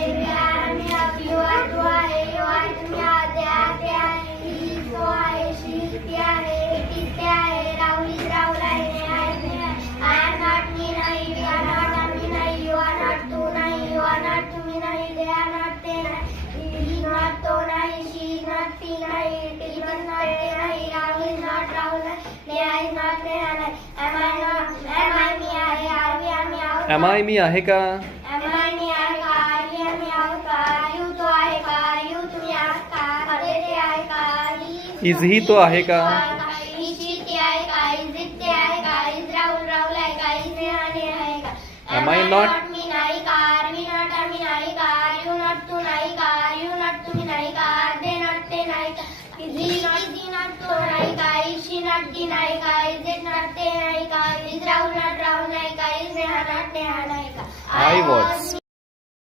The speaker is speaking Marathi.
are, we are, we have, you are, तू आहे, you are, तुम्ही आहात, ते आहे, ते आहे, he is, तो आहे, she is, ती आहे, it is, ते आहे, Rahul is, राहुल आहे, they are, they are, I am not, मी नाही, we are not, आम्ही नाही, you are not, तू नाही, you are not, तुम्ही नाही, they are not, ते नाही, he is not, तो नाही, she is not, ती नाही, it is not, ते नाही, Rahul is not, राहुल नाही, Neha is not, नेहा नाही, am I not, am I, मी आहे, are we, आम्ही आहोत, एम आय मी आहे का? am I, मी आहे का, are we, आम्ही आहोत का, are you, तो आहे का, are you, तुम्ही आहात का, ते ते आहे का, he इज ही तो आहे का? is she, ती आहे का, is it, ते आहे का, is राहुल, राहुल आहे का, is नेहा, नेहा आहे का, Am I not? मी नाही का, are we not, आम्ही नाही का, are you not, तू नाही का, are you not, तुम्ही नाही का, are they not, ते नाही का, is he not, तो नाही का, is she not, ती नाही का, is it not, ते नाही का, is राहुल not, राहुल नाही का, is नेहा not, नेहा नाही का, I was.